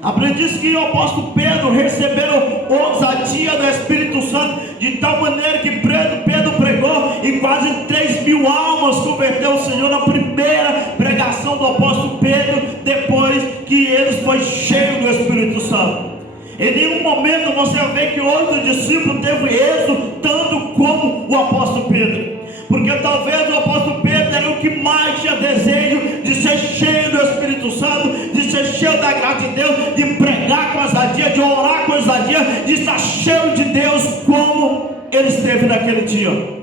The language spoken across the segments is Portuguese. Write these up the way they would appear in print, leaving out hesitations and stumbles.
A Bíblia diz que o apóstolo Pedro recebeu ousadia do Espírito Santo, de tal maneira que Pedro pregou e quase 3.000 almas converteu o Senhor na primeira pregação do apóstolo Pedro, depois que ele foi cheio do Espírito Santo. Em nenhum momento você vê que outro discípulo teve êxito tanto como o apóstolo Pedro, porque talvez o apóstolo Pedro era o que mais tinha desejo de ser cheio do Espírito Santo, de ser cheio da graça de Deus, de pregar com ousadia, de orar com ousadia, de estar cheio de Deus como ele esteve naquele dia.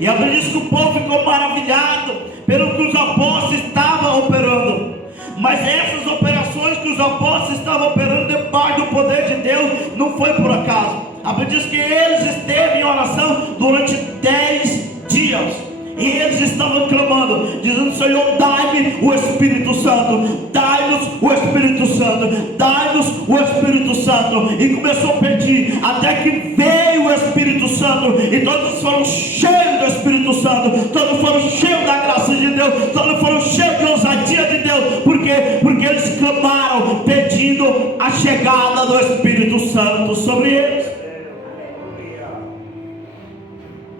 E a Bíblia diz que o povo ficou maravilhado pelo que os apóstolos estavam operando. Mas essas operações que os apóstolos estavam operando debaixo do poder de Deus não foi por acaso. A Bíblia diz que eles esteve em oração durante 10 dias. E eles estavam clamando, dizendo: Senhor, dai-me o Espírito Santo, dai-nos o Espírito Santo, dai-nos o Espírito Santo. E começou a pedir, até que veio o Espírito Santo, e todos foram cheios do Espírito Santo, todos foram cheios da graça de Deus, todos foram cheios de ousadia de Deus. Por quê? Porque eles clamaram, pedindo a chegada do Espírito Santo sobre eles.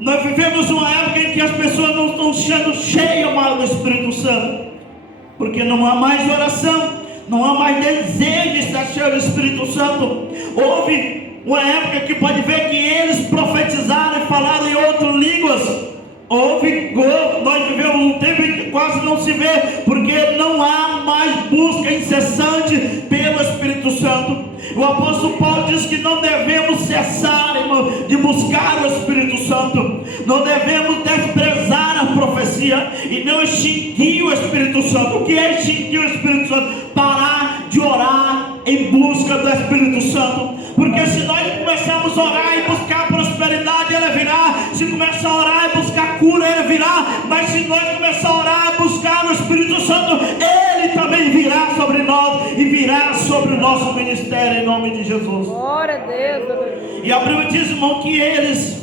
Nós vivemos uma época em que as pessoas não estão sendo cheias mais do Espírito Santo, porque não há mais oração, não há mais desejo de estar cheio do Espírito Santo. Houve uma época que pode ver que eles profetizaram e falaram em outras línguas. Nós vivemos um tempo em que quase não se vê, porque não há mais busca incessante pelo Espírito Santo. O apóstolo Paulo diz que não devemos cessar, irmão, de buscar o Espírito Santo. Não devemos desprezar a profecia e não extinguir o Espírito Santo. O que é extinguir o Espírito Santo? Parar de orar em busca do Espírito Santo. Porque se nós começarmos a orar e buscar prosperidade, ele virá. Se começar a orar e buscar cura, ele virá. Mas se nós começar a orar e buscar o Espírito Santo, ele também virá sobre nós e virá sobre o nosso ministério, em nome de Jesus. Glória a Deus. E a Bíblia diz, irmão, que eles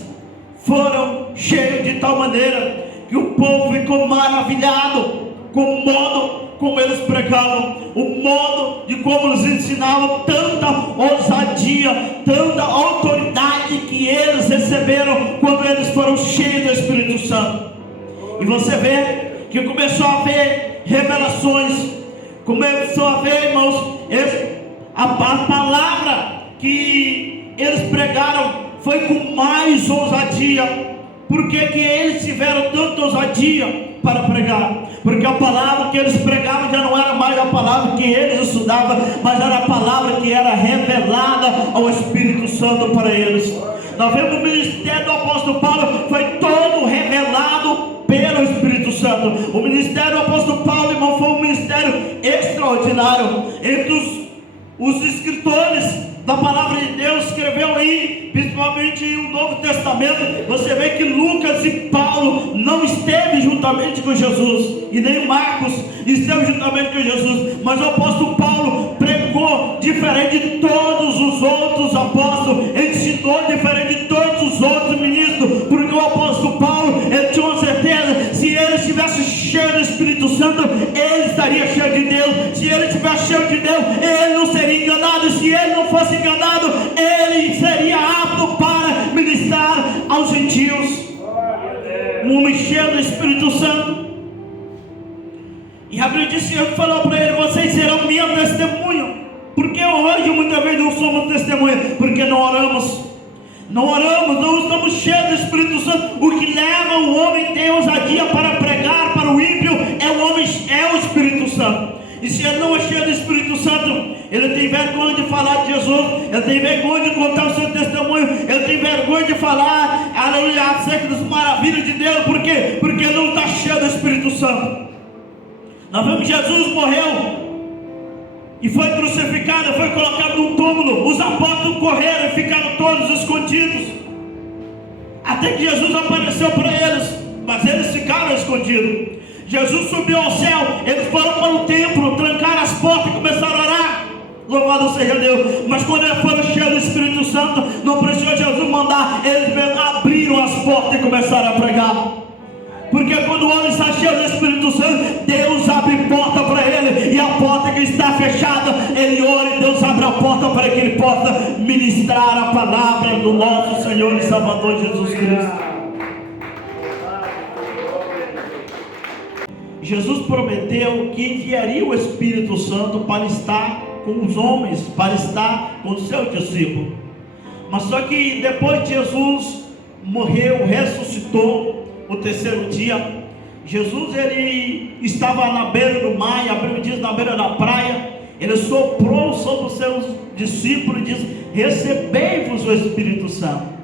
foram cheios de tal maneira que o povo ficou maravilhado com o modo como eles pregavam, o modo de como eles ensinavam, tanta ousadia, tanta autoridade que eles receberam quando eles foram cheios do Espírito Santo. E você vê que começou a haver revelações, começou a haver, irmãos, a palavra que eles pregaram foi com mais ousadia. Por que eles tiveram tanta ousadia para pregar? Porque a palavra que eles pregavam já não era mais a palavra que eles estudavam, mas era a palavra que era revelada ao Espírito Santo para eles. Nós vemos o ministério do apóstolo Paulo, foi todo revelado pelo Espírito Santo. O ministério do apóstolo Paulo, irmão, foi um ministério extraordinário. Entre os escritores da palavra de Deus escreveu aí, principalmente o Novo Testamento, você vê que Lucas e Paulo não esteve juntamente com Jesus, e nem Marcos esteve juntamente com Jesus, mas o apóstolo Paulo pregou diferente de todos os outros apóstolos, ensinou diferente de todos os outros ministros, porque o apóstolo Paulo, ele tinha uma certeza: se ele estivesse cheio do Espírito Santo, ele estaria cheio de Deus. Se ele estivesse cheio de Deus, ele não seria enganado. Se ele não fosse enganado, ele seria apto para ministrar aos gentios. Um homem cheio do Espírito Santo. E a Bíblia disse, ele falou para ele: vocês serão minha testemunha. Porque hoje muitas vezes não somos testemunha, porque não oramos, não estamos cheios do Espírito Santo. O que leva o homem a ter ousadia para pregar para o ímpio é o Espírito Santo. E se ele não é cheio do Espírito Santo, ele tem vergonha de falar de Jesus, ele tem vergonha de contar o seu testemunho, ele tem vergonha de falar, aleluia, acerca das maravilhas de Deus. Por quê? Porque ele não está cheio do Espírito Santo. Nós vemos que Jesus morreu e foi crucificado, foi colocado num túmulo. Os apóstolos correram e ficaram todos escondidos, até que Jesus apareceu para eles, mas eles ficaram escondidos. Jesus subiu ao céu, eles foram para o templo, trancaram as portas e começaram a orar. Louvado seja Deus. Mas quando eles foram cheios do Espírito Santo, não precisou Jesus mandar, eles mesmo abriram as portas e começaram a pregar. Porque quando o homem está cheio do Espírito Santo, Deus abre porta para ele, e a porta que está fechada, ele ora e Deus a porta para que ele possa ministrar a palavra do nosso Senhor e Salvador Jesus Cristo. Jesus prometeu que enviaria o Espírito Santo para estar com os homens, para estar com os seus discípulos. Mas só que depois de Jesus morreu, ressuscitou o terceiro dia, Jesus ele estava na beira do mar, e a Bíblia diz na beira da praia, ele soprou sobre os seus discípulos e diz: recebei-vos o Espírito Santo.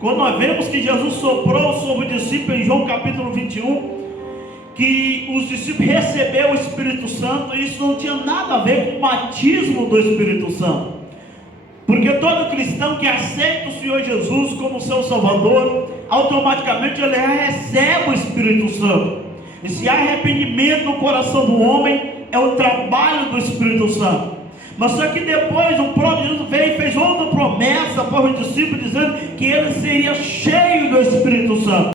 Quando nós vemos que Jesus soprou sobre os discípulos em João capítulo 21, que os discípulos receberam o Espírito Santo, isso não tinha nada a ver com o batismo do Espírito Santo, porque todo cristão que aceita o Senhor Jesus como seu Salvador, automaticamente ele recebe o Espírito Santo. E se há arrependimento no coração do homem, é o trabalho do Espírito Santo. Mas só que depois o próprio Jesus veio e fez outra promessa para os discípulos, dizendo que ele seria cheio do Espírito Santo.